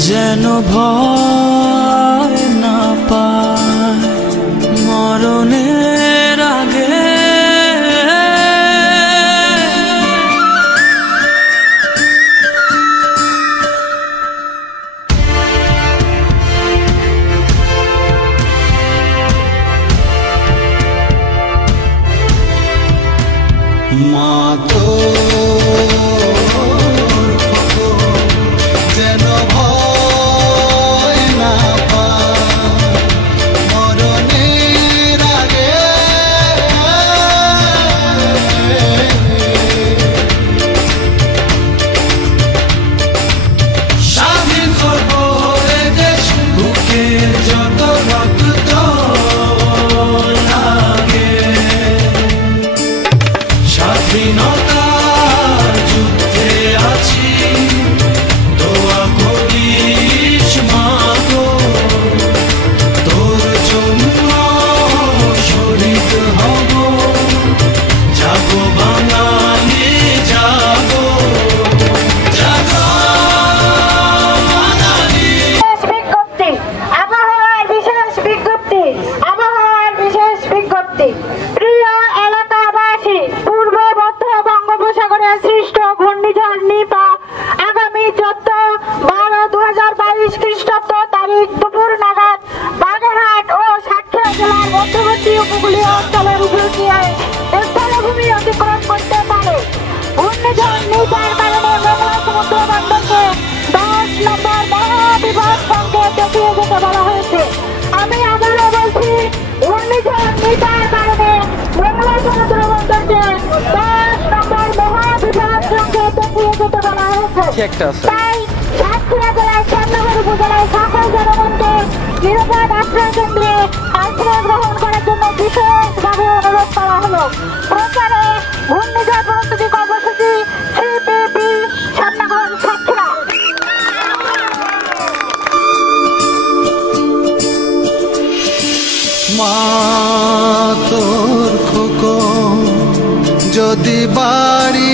যেন ভয় না পায় মরণের আগে। মা তো যেন ভয় না পায় মরণের আগে। স্বাধীন করবো এ দেশ, বুকে যত রক্ত লাগে। স্বাধীনতার যুদ্ধে আছি, দোয়া করিস মা গো, তোর জন্য শহীদ হব, জাগো বাঙালি জাগো, জাগো বাঙালি। বিজ্ঞপ্তি, আবহাওয়ার বিশেষ বিজ্ঞপ্তি, আবহাওয়ার বিশেষ বিজ্ঞপ্তি। প্রিয় এলাকাবাসী, পূর্ব মধ্য বঙ্গোপসাগরে সৃষ্ট ঘূর্ণিঝড় নিপা আগামী 14/12/2022 খ্রিস্টাব্দ তারিখ দুপুর নাগাদ বাগেরহাট ও সাতক্ষীরা জেলার মধ্যবর্তী উপকূলীয় অঞ্চলের উপর দিয়ে স্থলভূমি অতিক্রম করতে পারে। ঘূর্ণিঝড় নিপার কারণে মোংলা সমুদ্র বন্দরকে 10 নম্বর মহাবিপদ সংকেত দেখিয়ে যেতে বলা হয়েছে। আমি আবারও বলছি, ঘূর্ণিঝড় নিপার কারণে মোংলা সমুদ্র বন্দরকে 10 নম্বর মহাবিপদ সংকেত দেখিয়ে যেতে বলা হয়েছে। তাই সাতক্ষীরা জেলার শ্যামনগর উপজেলায় সকল জনগণকে নিরাপদ আশ্রয় কেন্দ্রে আশ্রয় গ্রহণ করার জন্য বিশেষভাবে অনুরোধ করা হলো। প্রচারে ঘূর্ণিঝড় প্রস্তুতি কর্মসূচি সিপিপি শ্যামনগর সাতক্ষীরা। মা তোর খোকন যদি বাড়ি